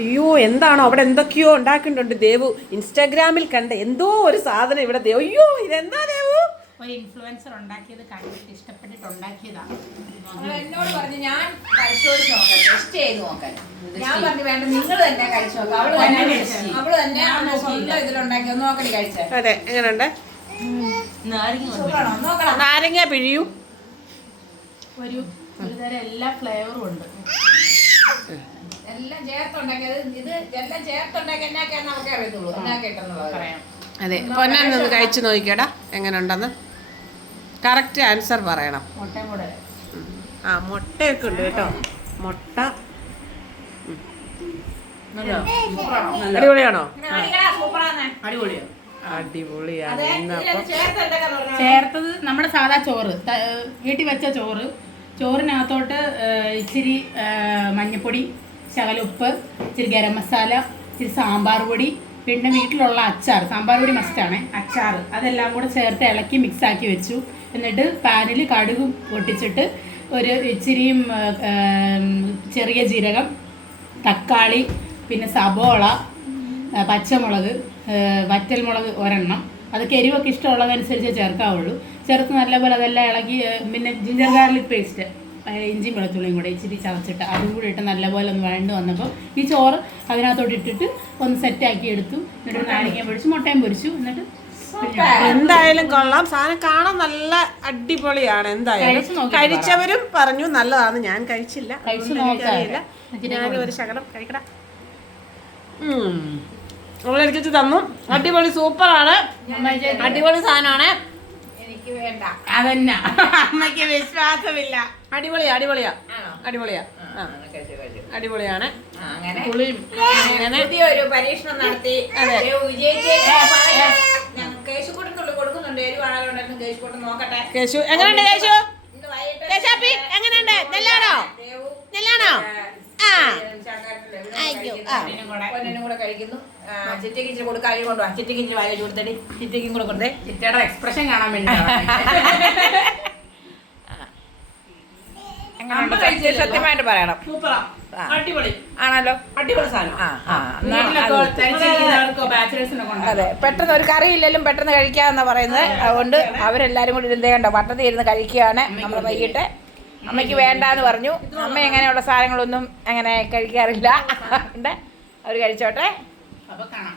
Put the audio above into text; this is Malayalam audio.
അയ്യോ എന്താണോ അവിടെ എന്തൊക്കെയോ ഉണ്ടാക്കിയിട്ടുണ്ട് ദേവു. ഇൻസ്റ്റാഗ്രാമിൽ കണ്ട എന്തോ ഒരു സാധനം ഇവിടെ ദേവു. അയ്യോ ഇതെന്താ ദേവു? ഒരു ഇൻഫ്ലുവൻസർ ഉണ്ടാക്കിയത് കണ്ടിട്ട് ഇഷ്ടപ്പെട്ടിട്ട് ഉണ്ടാക്കിയതാണ്. എന്നോട് പറഞ്ഞു ഞാൻ പരിശോധിച്ച് നോക്കാം, ടെസ്റ്റ് ചെയ്ത് നോക്കാൻ. ഞാൻ പറഞ്ഞു വേണ്ട, നിങ്ങൾ തന്നെ കഴിച്ചു നോക്കാം. അവള് തന്നെ സ്വന്തം ഇതിലുണ്ടാക്കി ഒന്ന് നോക്കണി കഴിച്ചേ. അതെ, എങ്ങനെയുണ്ട്? നാരങ്ങ പിഴിയൂ. ഒരു തരം എല്ലാ ഫ്ലേവറും ഉണ്ട്. എല്ലാം ചേർത്തുണ്ടാക്കിയത്. ഇത് എല്ലാം ചേർത്തുണ്ടാക്കി എന്നാക്കാന്ന് നമുക്ക് അറിയത്തുള്ളൂ. എന്നാക്കിട്ടെന്നുള്ളത് പറയാം. അതെ, പൊന്നൊന്ന് കഴിച്ചു നോക്കിക്കടാ എങ്ങനെയുണ്ടെന്ന്. കറക്റ്റ് ആൻസർ പറയണം. മുട്ടയും കൂടെ. ആ മുട്ടയൊക്കെ ഉണ്ട് കേട്ടോ. മുട്ട അടിപൊളിയാണോ? അടിപൊളിയാണ്. ചേർത്തത് നമ്മുടെ സാധാ ചോറ്, വീട്ടിൽ വെച്ച ചോറിനകത്തോട്ട് ഇച്ചിരി മഞ്ഞപ്പൊടി, ശകലുപ്പ്, ഇച്ചിരി ഗരം മസാല, ഇച്ചിരി സാമ്പാർ പൊടി, പിന്നെ വീട്ടിലുള്ള അച്ചാർ, സാമ്പാർ പൊടി മസ്റ്റാണ്, അച്ചാർ, അതെല്ലാം കൂടെ ചേർത്ത് ഇളക്കി മിക്സാക്കി വെച്ചു. എന്നിട്ട് പാനിൽ കടുക് പൊട്ടിച്ചിട്ട് ഒരു ഇച്ചിരിയും ചെറിയ ജീരകം, തക്കാളി, പിന്നെ സബോള, പച്ചമുളക്, വറ്റൽമുളക് ഒരെണ്ണം, അതൊക്കെ എരിവൊക്കെ ഇഷ്ടമുള്ളതനുസരിച്ച് ചേർക്കാവുള്ളൂ. ചേർത്ത് നല്ലപോലെ അതെല്ലാം ഇളക്കി, പിന്നെ ജിഞ്ചർ ഗാർലിക് പേസ്റ്റ്, ഇഞ്ചിയും വെളുത്തുള്ളിയും കൂടെ ഇച്ചിരി ചതച്ചിട്ട് അതും കൂടി ഇട്ട് നല്ലപോലെ ഒന്ന് വഴണ്ട് വന്നപ്പോൾ ഈ ചോറ് അതിനകത്തോട്ട് ഇട്ടിട്ട് ഒന്ന് സെറ്റാക്കി എടുത്തു. എന്നിട്ട് നാരങ്ങ പൊടിച്ചു, മുട്ടയും പൊരിച്ചു. എന്നിട്ട് എന്തായാലും കൊള്ളാം. സാധനം കാണാൻ നല്ല അടിപൊളിയാണ്. എന്തായാലും കഴിച്ചവരും പറഞ്ഞു നല്ലതാണ്. ഞാൻ കഴിച്ചില്ല, കഴിച്ചില്ല. ഞാനും ഒരു ശകലം കഴിക്കടാ. നമ്മളെടുത്തിട്ട് തന്നു. അടിപൊളി, സൂപ്പറാണ്, അടിപൊളി സാധനമാണ്. എനിക്ക് വേണ്ട. അതന്നെ അമ്മയ്ക്ക് വിശ്വാസമില്ല. അടിപൊളിയാണ്. അടിപൊളിയാണ്. പുളിയും പുതിയൊരു പരീക്ഷണം നടത്തി കേശുകൂട്ടത്തുള്ളു കൊടുക്കുന്നുണ്ട്. എരിവാണല്ലോ കേശുകൂട്ടം നോക്കട്ടെ. കേശു എങ്ങനെയുണ്ട്? കേശാപ്പി എങ്ങനെയുണ്ട്? നെല്ലാണോ? പൊന്നും കൂടെ കഴിക്കുന്നു. ചിറ്റയ്ക്ക് ഇച്ചിരി കൊടുക്കാൻ കൊണ്ടുപോവാ. ചിറ്റയ്ക്ക് ഇച്ചിരി വായ കൊടുത്തടി. ചിറ്റയ്ക്കും കൂടെ കൊടുത്തേ. ചിറ്റയുടെ എക്സ്പ്രഷൻ കാണാൻ വേണ്ടി. സത്യമായിട്ട് പറയണം, ആണല്ലോ, അടിപൊളി സാധനം. അതെ, പെട്ടെന്ന് ഒരു കറിയില്ലെങ്കിലും പെട്ടെന്ന് കഴിക്കാമെന്നാ പറയുന്നത്. അതുകൊണ്ട് അവരെല്ലാരും കൂടി ഇരുന്നേ കണ്ടോ വട്ടത്തിൽ ഇരുന്ന് കഴിക്കുകയാണ്. നമ്മൾ വൈകിട്ട് അമ്മയ്ക്ക് വേണ്ടാന്ന് പറഞ്ഞു. അമ്മ എങ്ങനെയുള്ള സാധനങ്ങളൊന്നും അങ്ങനെ കഴിക്കാറില്ല. അവർ കഴിച്ചോട്ടെ. അപ്പൊ കാണാം.